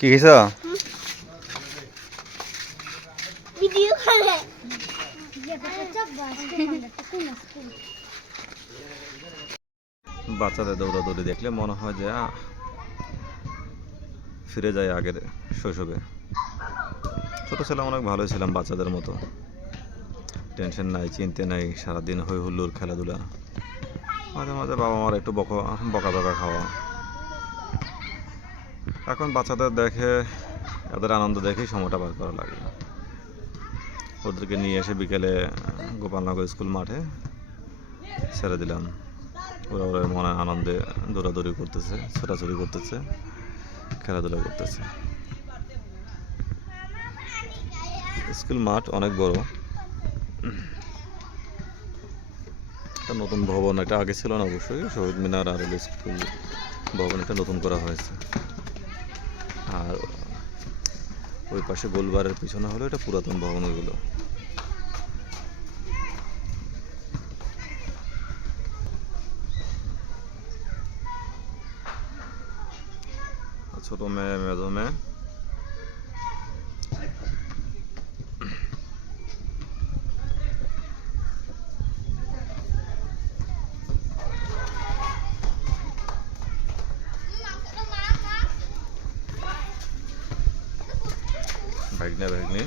কি খেয়েছ? বাচ্চাদের দৌড়াদৌড়ি দেখলে মনে হয় যে ফিরে যায় আগের শৈশবে। ছোট ছিলাম, অনেক ভালোই ছিলাম, বাচ্চাদের মতো। টেনশন নাই, চিন্তা নাই, সারাদিন হই হুল্লোড়, খেলাধুলা, মাঝে মাঝে বাবা মার একটু বকা বকা খাওয়া। এখন বাচ্চাদের দেখে, এদের আনন্দ দেখেই সময়টা পার করা লাগে। ওদেরকে নিয়ে এসে বিকেলে গোপালনগর স্কুল মাঠে ছেড়ে দিলাম। ওরা মনে আনন্দে দৌড়াদৌড়ি করতেছে, ছোটাছুটি করতেছে, খেলাধুলা করতেছে। স্কুল মাঠ অনেক বড়। একটা নতুন ভবন, এটা আগে ছিল না অবশ্যই, শহীদ মিনার আর স্কুল ভবন, এটা নতুন করা হয়েছে। আর ওই পাশে গোলবারের পিছনে হলো এটা পুরাতন ভবন। ওইগুলো ছোট মেয়ে, মেজো মেয়ে, ভাগ্নে ভাগ্নি।